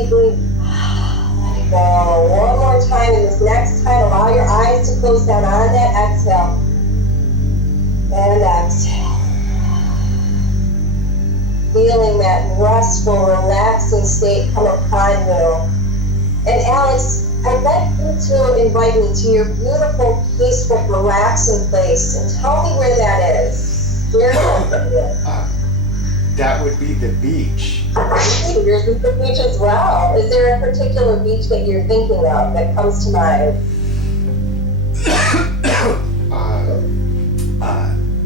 deeply. Let it go. One more time, and this next time, allow your eyes to close down on that exhale. And exhale. Feeling that restful, relaxing state come upon you. And Alex, I'd like you to invite me to your beautiful, peaceful, relaxing place and tell me where that is. Where is it? That would be the beach. Yours is the beach as well. Is there a particular beach that you're thinking of that comes to mind?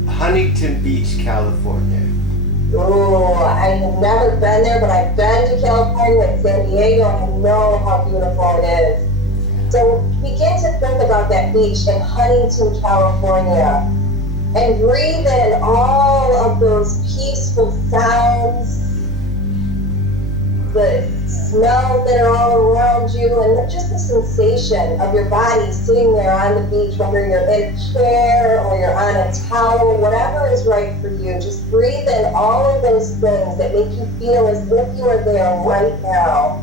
Huntington Beach, California. Oh, I have never been there, but I've been to California and San Diego, and I know how beautiful it is. So begin to think about that beach in Huntington, California, and breathe in all of those peaceful sounds, the smells that are all around you, and just the sensation of your body sitting there on the beach, whether you're in a chair or you're on a towel, whatever is right for you. Just breathe in all of those things that make you feel as if you are there right now.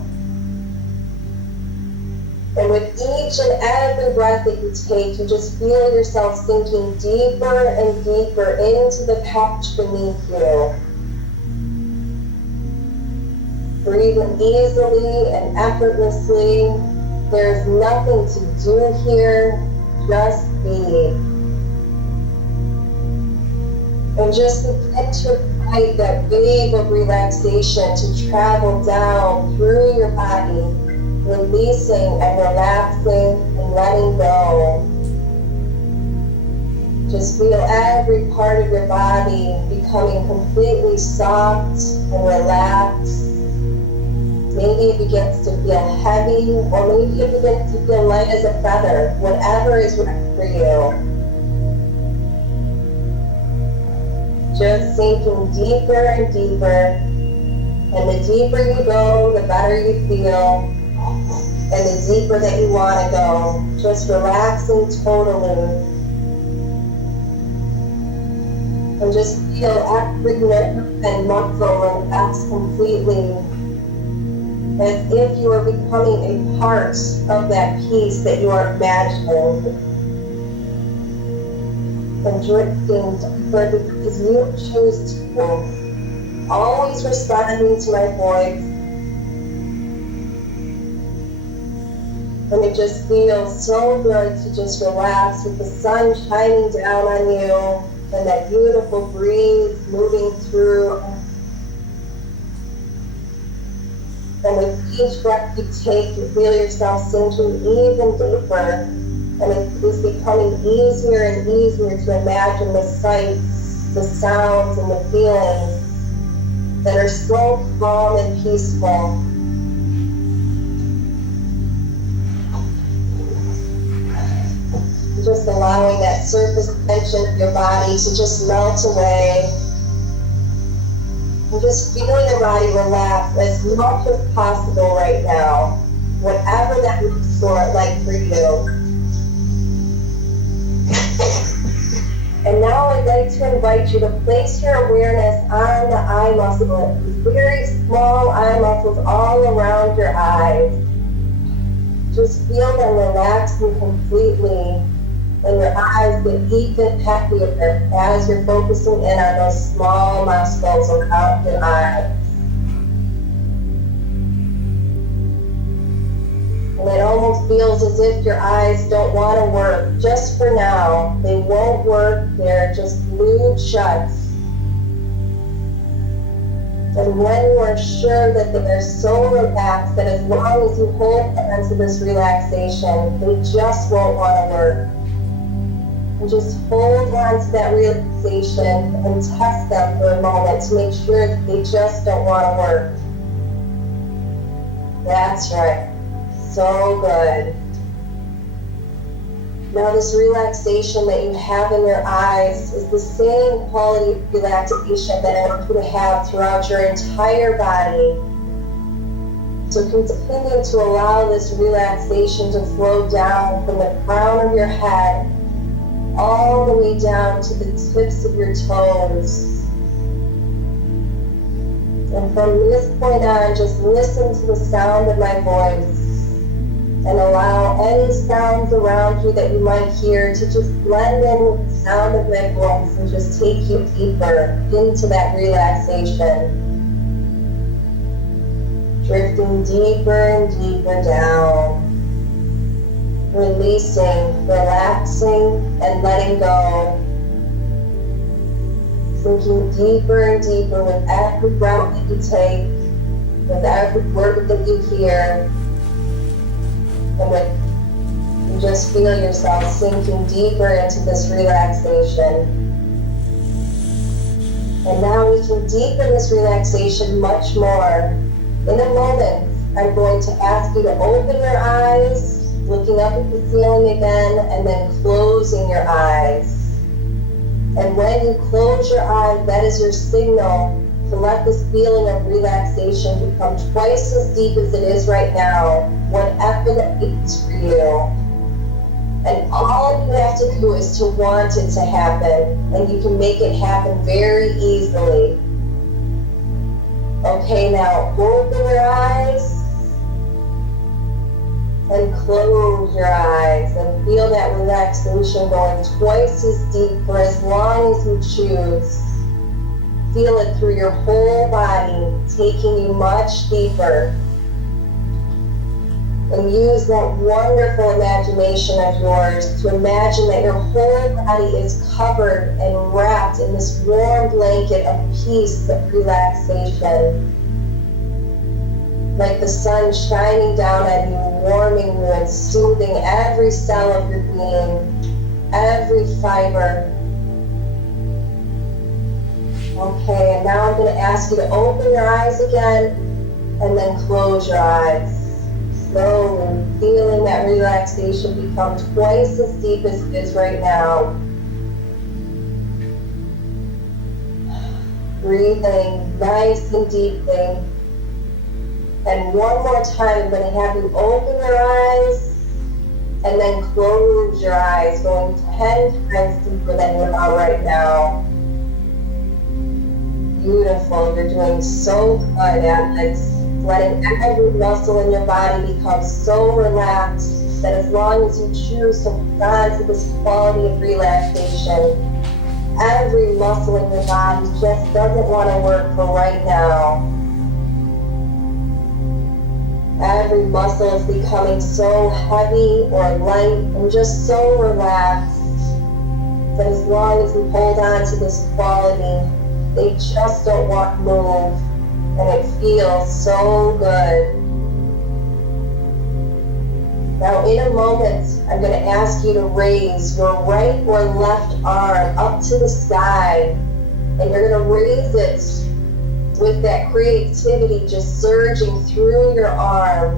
And with each and every breath that you take, you just feel yourself sinking deeper and deeper into the couch beneath you. Breathing easily and effortlessly. There's nothing to do here, just be. And just begin to invite that wave of relaxation to travel down through your body, releasing and relaxing and letting go. Just feel every part of your body becoming completely soft and relaxed. Maybe it begins to feel heavy, or maybe it begins to feel light as a feather, whatever is right for you. Just sinking deeper and deeper, and the deeper you go, the better you feel, and the deeper that you want to go, just relaxing totally. And just feel every nerve and muscle relax completely, as if you are becoming a part of that peace that you are imagining. And drifting deeper because you choose to. Always responding to my voice. And it just feels so good to just relax with the sun shining down on you and that beautiful breeze moving through. And with each breath you take, you feel yourself sinking even deeper. And it is becoming easier and easier to imagine the sights, the sounds, and the feelings that are so calm and peaceful. Just allowing that surface tension of your body to just melt away. And just feeling your body relax as much as possible right now, whatever that looks like for you. And now I'd like to invite you to place your awareness on the eye muscle, very small eye muscles all around your eyes. Just feel them relaxing completely, and your eyes get even happier as you're focusing in on those small muscles around your eyes. And it almost feels as if your eyes don't want to work just for now. They won't work, they're just glued shut. And when you are sure that they are so relaxed that as long as you hold on to this relaxation, they just won't want to work. And just hold on to that relaxation and test them for a moment to make sure that they just don't want to work. That's right. So good. Now this relaxation that you have in your eyes is the same quality of relaxation that I want you to have throughout your entire body. So continue to allow this relaxation to flow down from the crown of your head all the way down to the tips of your toes. And from this point on, just listen to the sound of my voice and allow any sounds around you that you might hear to just blend in with the sound of my voice and just take you deeper into that relaxation. Drifting deeper and deeper down. Releasing, relaxing, and letting go. Sinking deeper and deeper with every breath that you take, with every word that you hear, and with you just feel yourself sinking deeper into this relaxation. And now we can deepen this relaxation much more. In a moment, I'm going to ask you to open your eyes, looking up at the ceiling again, and then closing your eyes. And when you close your eyes, that is your signal to let this feeling of relaxation become twice as deep as it is right now, whatever that means for you. And all you have to do is to want it to happen, and you can make it happen very easily. Okay, now open your eyes and close your eyes and feel that relaxation going twice as deep for as long as you choose. Feel it through your whole body, taking you much deeper. And use that wonderful imagination of yours to imagine that your whole body is covered and wrapped in this warm blanket of peace and relaxation. Like the sun shining down at you, warming you and soothing every cell of your being, every fiber. Okay, and now I'm going to ask you to open your eyes again and then close your eyes. Slowly feeling that relaxation become twice as deep as it is right now. Breathing nice and deeply. And one more time, I'm going to have you open your eyes and then close your eyes, going 10 times deeper than you are right now. Beautiful. You're doing so good at it. Letting every muscle in your body become so relaxed that as long as you choose to hold on to this quality of relaxation, every muscle in your body just doesn't want to work for right now. Every muscle is becoming so heavy or light and just so relaxed that as long as we hold on to this quality, they just don't want to move. And it feels so good. Now in a moment, I'm going to ask you to raise your right or left arm up to the sky. And you're going to raise it with that creativity just surging through your arm.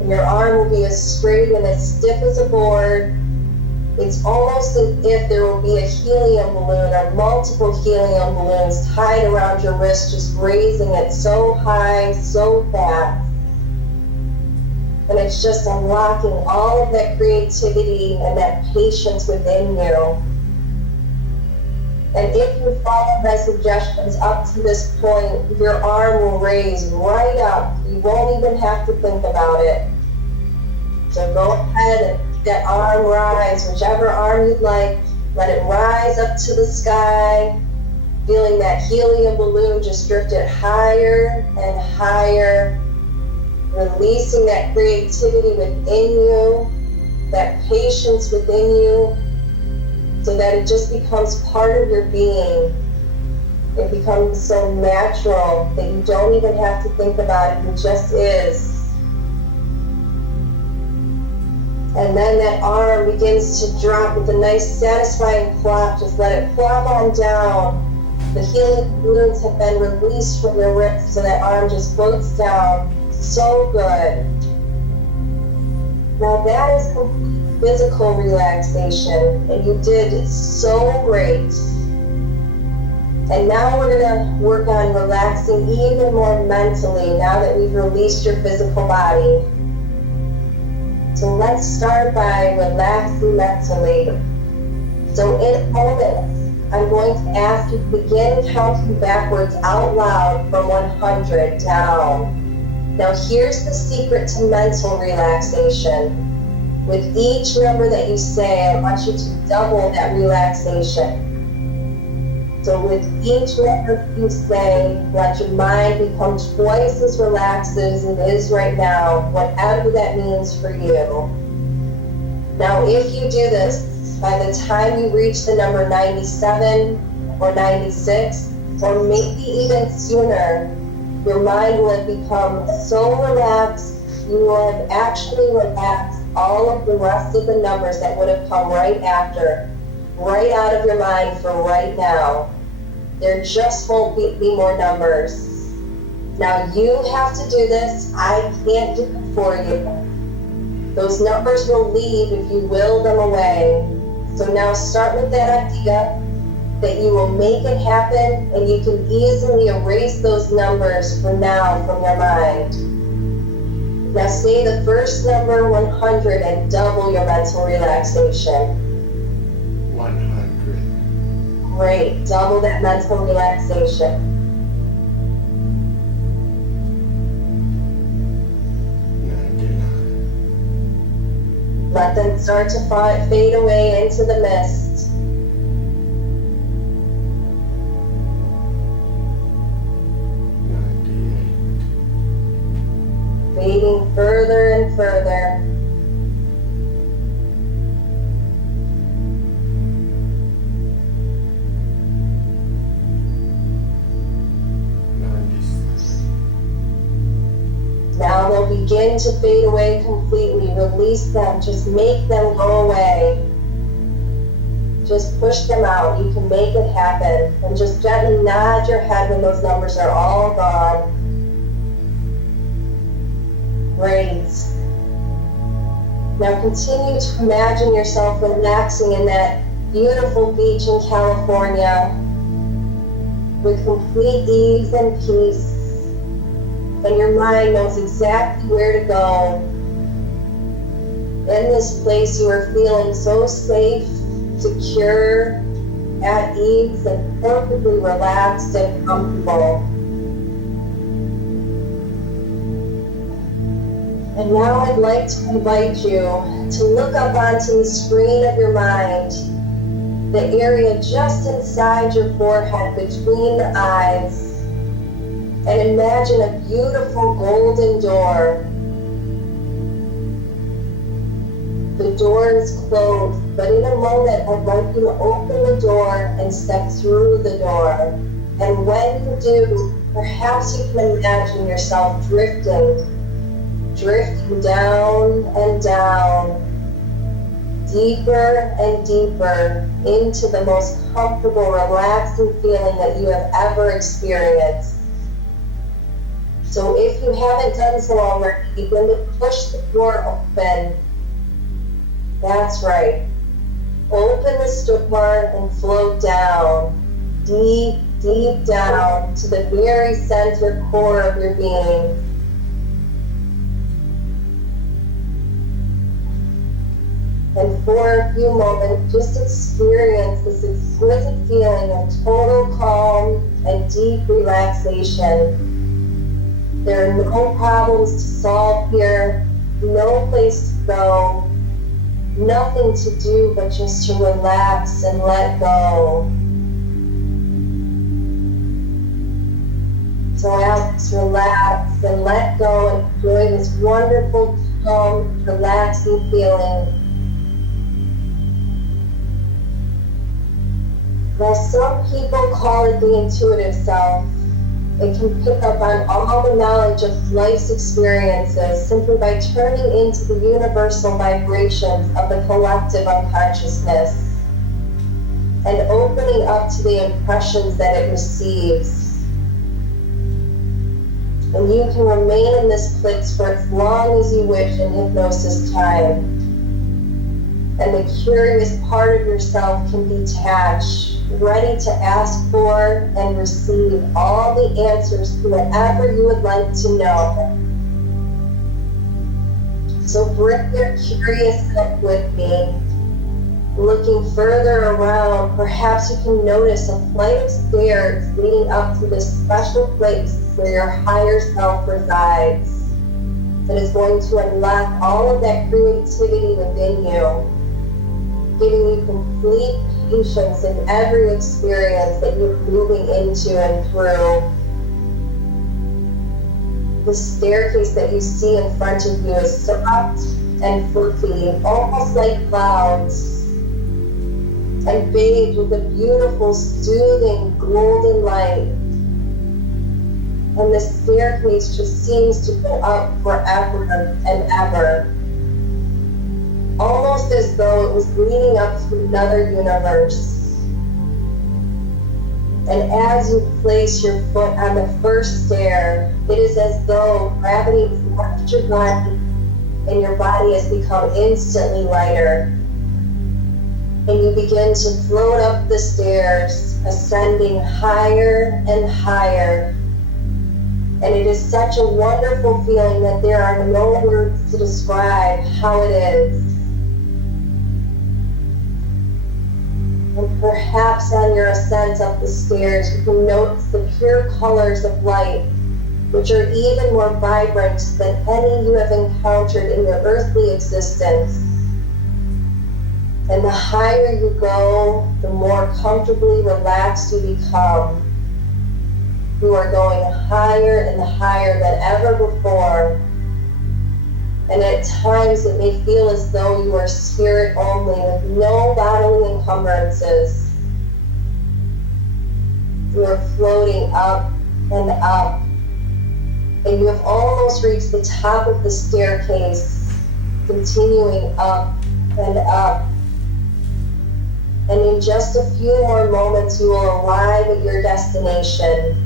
And your arm will be as straight and as stiff as a board. It's almost as if there will be a helium balloon or multiple helium balloons tied around your wrist, just raising it so high, so fast. And it's just unlocking all of that creativity and that patience within you. And if you follow my suggestions up to this point, your arm will raise right up. You won't even have to think about it. So go ahead and that arm rise, whichever arm you'd like. Let it rise up to the sky, feeling that helium balloon just drift it higher and higher, releasing that creativity within you, that patience within you, so that it just becomes part of your being. It becomes so natural that you don't even have to think about it, it just is. And then that arm begins to drop with a nice satisfying plop. Just let it plop on down. The helium balloons have been released from your wrist, so that arm just floats down. So good. Now that is complete physical relaxation, and you did so great. And now we're going to work on relaxing even more mentally now that we've released your physical body. So let's start by relaxing mentally. So in a moment, I'm going to ask you to begin counting backwards out loud from 100 down. Now here's the secret to mental relaxation. With each number that you say, I want you to double that relaxation. So with each number you say, let your mind become twice as relaxed as it is right now, whatever that means for you. Now if you do this, by the time you reach the number 97 or 96, or maybe even sooner, your mind will have become so relaxed, you will have actually relaxed all of the rest of the numbers that would have come right after, right out of your mind for right now. There just won't be more numbers. Now you have to do this. I can't do it for you. Those numbers will leave if you will them away. So now start with that idea that you will make it happen, and you can easily erase those numbers for now from your mind. Now say the first number, 100, and double your mental relaxation. 100. Great, double that mental relaxation. 99. Let them start to fade away into the mist. 98. Fading further and further. 96. Now they'll begin to fade away completely. Release them. Just make them go away. Just push them out. You can make it happen. And just gently nod your head when those numbers are all gone. Great. Now continue to imagine yourself relaxing in that beautiful beach in California with complete ease and peace. And your mind knows exactly where to go. In this place you are feeling so safe, secure, at ease, and perfectly relaxed and comfortable. And now I'd like to invite you to look up onto the screen of your mind, the area just inside your forehead between the eyes, and imagine a beautiful golden door. The door is closed, but in a moment I'd like you to open the door and step through the door. And when you do, perhaps you can imagine yourself drifting down and down, deeper and deeper into the most comfortable, relaxing feeling that you have ever experienced. So if you haven't done so already, you're going to push the door open. That's right. Open the door and float down, deep, deep down to the very center core of your being. And for a few moments, just experience this exquisite feeling of total calm and deep relaxation. There are no problems to solve here, no place to go, nothing to do but just to relax and let go. So Alex, relax and let go and enjoy this wonderful, calm, relaxing feeling. Now, some people call it the intuitive self. It can pick up on all the knowledge of life's experiences simply by turning into the universal vibrations of the collective unconsciousness and opening up to the impressions that it receives. And you can remain in this place for as long as you wish in hypnosis time. And the curious part of yourself can detach, ready to ask for and receive all the answers to whatever you would like to know. So bring your curious self with me. Looking further around, perhaps you can notice a flight of stairs leading up to this special place where your higher self resides, that is going to unlock all of that creativity within you, giving you complete patience in every experience that you're moving into and through. The staircase that you see in front of you is soft and fluffy, almost like clouds, and bathed with a beautiful, soothing, golden light. And the staircase just seems to go up forever and ever, almost as though it was leading up to another universe. And as you place your foot on the first stair, it is as though gravity has left your body and your body has become instantly lighter. And you begin to float up the stairs, ascending higher and higher. And it is such a wonderful feeling that there are no words to describe how it is. And perhaps on your ascent up the stairs, you can notice the pure colors of light, which are even more vibrant than any you have encountered in your earthly existence. And the higher you go, the more comfortably relaxed you become. You are going higher and higher than ever before. And at times it may feel as though you are spirit only, with no bodily encumbrances. You are floating up and up. And you have almost reached the top of the staircase, continuing up and up. And in just a few more moments, you will arrive at your destination.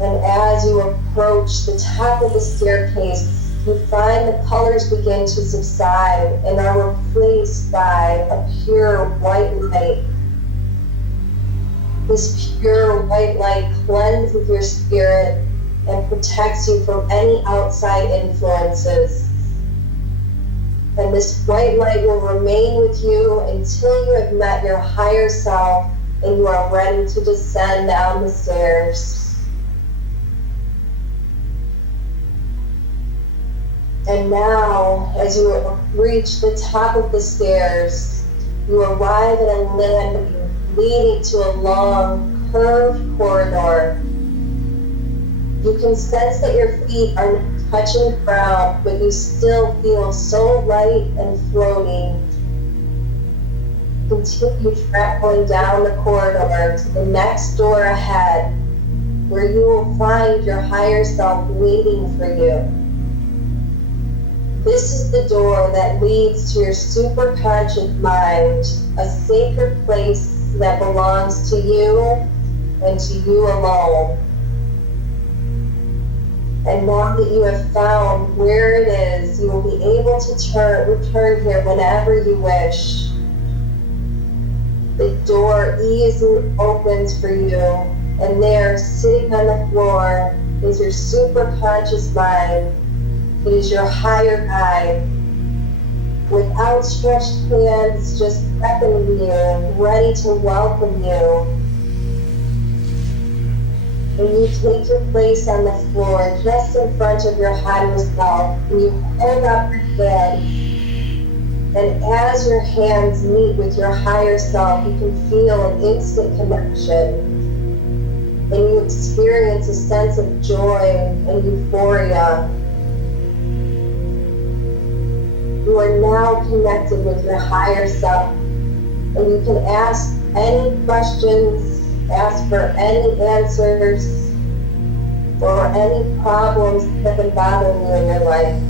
And as you approach the top of the staircase, you find the colors begin to subside and are replaced by a pure white light. This pure white light cleanses your spirit and protects you from any outside influences. And this white light will remain with you until you have met your higher self and you are ready to descend down the stairs. And now, as you reach the top of the stairs, you arrive at a landing leading to a long, curved corridor. You can sense that your feet are not touching the ground, but you still feel so light and floating. Continue traveling down the corridor to the next door ahead, where you will find your higher self waiting for you. This is the door that leads to your superconscious mind, a sacred place that belongs to you and to you alone. And now that you have found where it is, you will be able to return here whenever you wish. The door easily opens for you, and there, sitting on the floor, is your superconscious mind. It is your higher guide, with outstretched hands just beckoning you, ready to welcome you. And you take your place on the floor just in front of your higher self, and you hold up your hands. And as your hands meet with your higher self, you can feel an instant connection. And you experience a sense of joy and euphoria. You are now connected with your higher self, and you can ask any questions, ask for any answers, or any problems that have been bothering you in your life.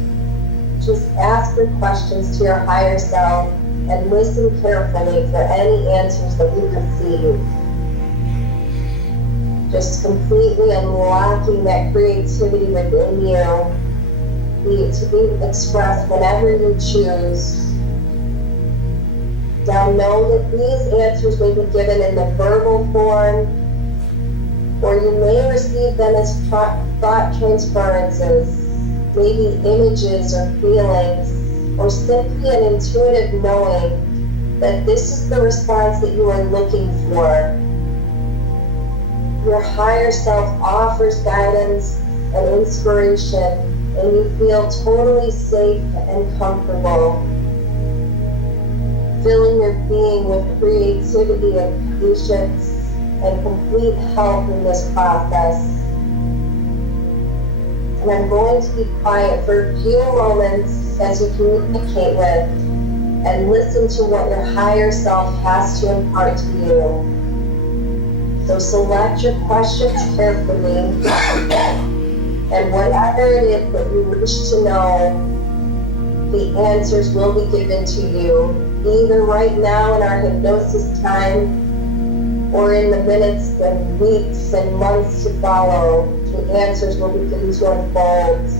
Just ask your questions to your higher self and listen carefully for any answers that you receive. Just completely unlocking that creativity within you, to be expressed whenever you choose. Now know that these answers may be given in the verbal form, or you may receive them as thought transferences, maybe images or feelings. or simply an intuitive knowing that this is the response that you are looking for. Your higher self offers guidance and inspiration, and you feel totally safe and comfortable, filling your being with creativity and patience and complete help in this process. And I'm going to be quiet for a few moments as you communicate with and listen to what your higher self has to impart to you. So select your questions carefully, and whatever it is that you wish to know, the answers will be given to you, either right now in our hypnosis time, or in the minutes and weeks and months to follow. The answers will begin to unfold.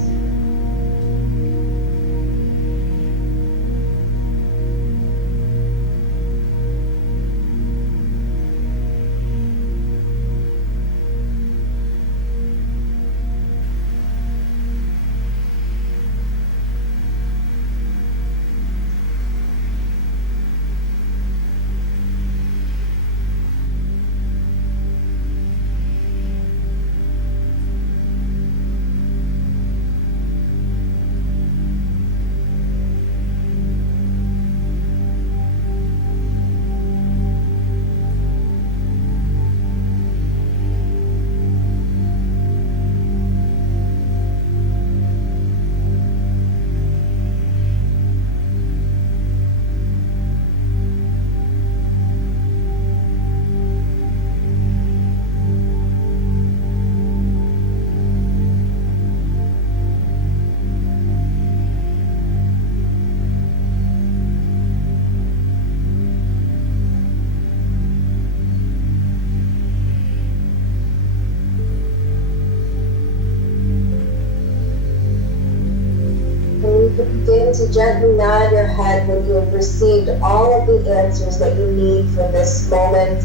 Begin to gently nod your head when you have received all of the answers that you need for this moment,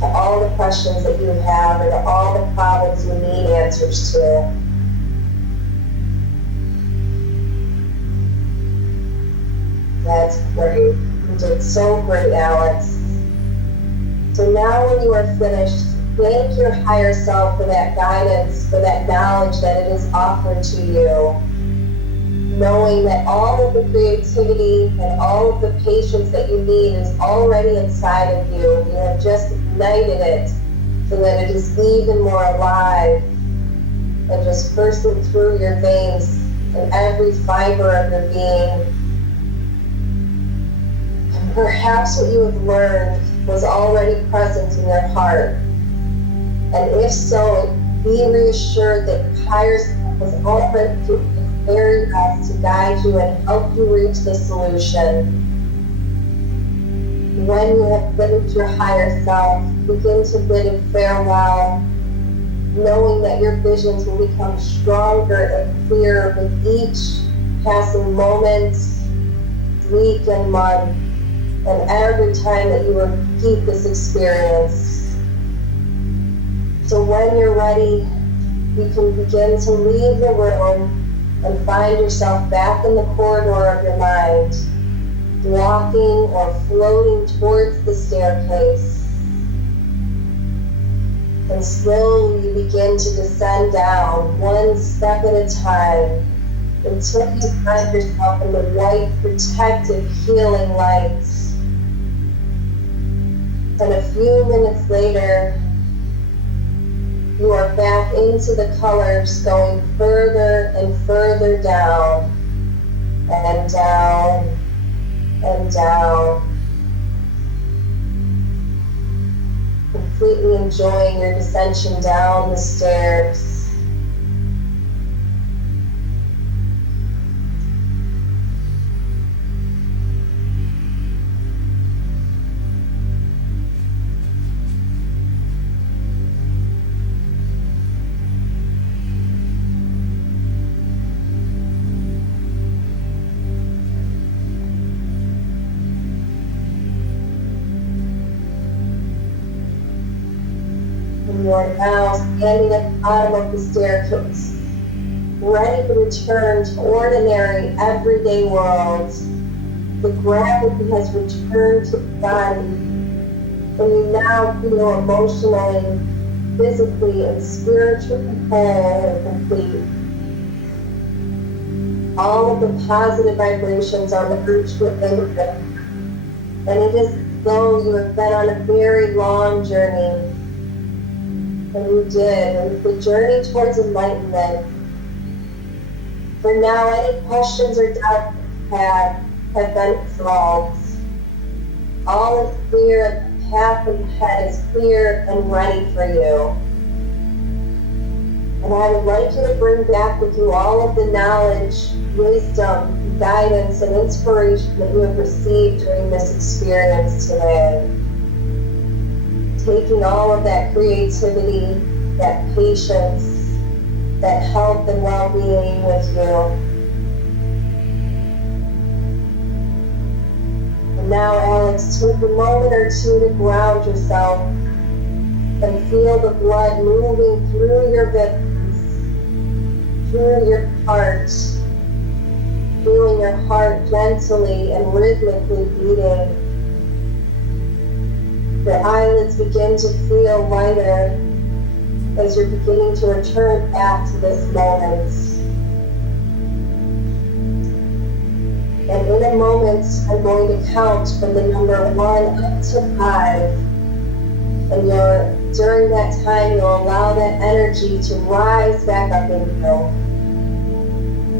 to all the questions that you have, and to all the problems you need answers to. That's great. You did so great, Alex. So now when you are finished, thank your higher self for that guidance, for that knowledge that it is offered to you. Knowing that all of the creativity and all of the patience that you need is already inside of you. You have just ignited it so that it is even more alive and just bursting through your veins and every fiber of your being. And perhaps what you have learned was already present in your heart. And if so, be reassured that your higher self was already doing its very best to guide you and help you reach the solution. When you have finished your higher self, begin to bid it farewell, knowing that your visions will become stronger and clearer with each passing moment, week, and month, and every time that you repeat this experience. So when you're ready, you can begin to leave the room and find yourself back in the corridor of your mind, walking or floating towards the staircase. And slowly you begin to descend down, one step at a time, until you find yourself in the white, protective, healing light. And a few minutes later, you are back into the colors, going further and further down, and down, and down. Completely enjoying your descension down the stairs. You are now standing at the bottom of the staircase, ready to return to ordinary, everyday world. The gravity has returned to the body, and you now feel emotionally, physically, and spiritually whole and complete. All of the positive vibrations are merged within you, and it is as though you have been on a very long journey. And you did, and the journey towards enlightenment. For now, any questions or doubts you had have been resolved. All is clear, and the path ahead is clear and ready for you. And I would like you to bring back with you all of the knowledge, wisdom, guidance, and inspiration that you have received during this experience today. Taking all of that creativity, that patience, that health and well-being with you. And now, Alex, take a moment or two to ground yourself and feel the blood moving through your veins, through your heart, feeling your heart gently and rhythmically beating. Your eyelids begin to feel lighter as you're beginning to return back to this moment. And in a moment, I'm going to count from the number 1 up to 5. And during that time, you'll allow that energy to rise back up in you.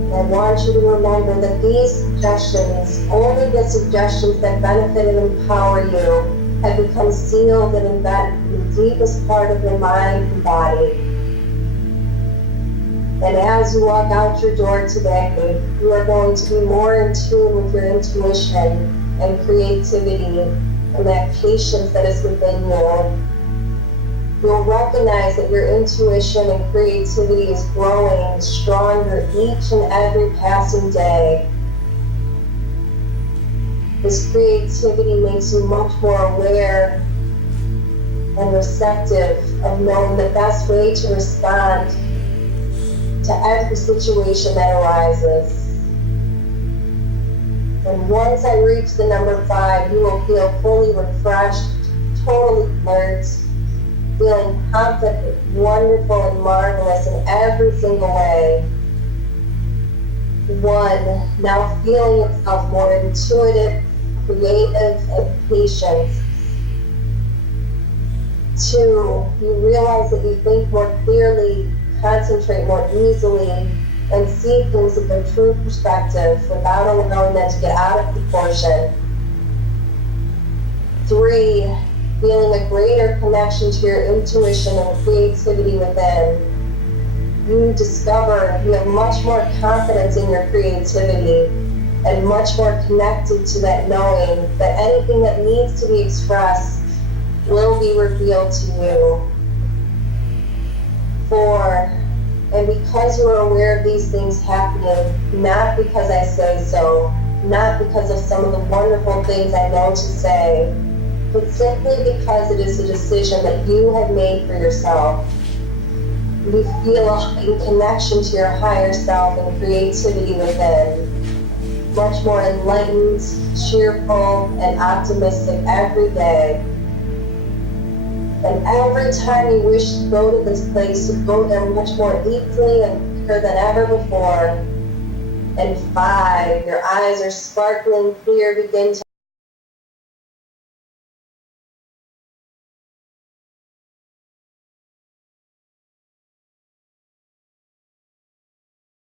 And I want you to remember that these suggestions, only the suggestions that benefit and empower you, have become sealed and embedded in the deepest part of your mind and body. And as you walk out your door today, you are going to be more in tune with your intuition and creativity and that patience that is within you. You'll recognize that your intuition and creativity is growing stronger each and every passing day. This creativity makes you much more aware and receptive of knowing the best way to respond to every situation that arises. And once I reach the number 5, you will feel fully refreshed, totally alert, feeling confident, wonderful, and marvelous in every single way. 1, now feeling yourself more intuitive, creative, and patient. 2, you realize that you think more clearly, concentrate more easily, and see things in their true perspective without allowing them to get out of proportion. 3, feeling a greater connection to your intuition and creativity within. You discover you have much more confidence in your creativity and much more connected to that knowing that anything that needs to be expressed will be revealed to you. 4, and because you are aware of these things happening, not because I say so, not because of some of the wonderful things I know to say, but simply because it is a decision that you have made for yourself. You feel a connection to your higher self and creativity within. Much more enlightened, cheerful, and optimistic every day. And every time you wish to go to this place, you go there much more easily and quicker than ever before. And 5, your eyes are sparkling clear, begin to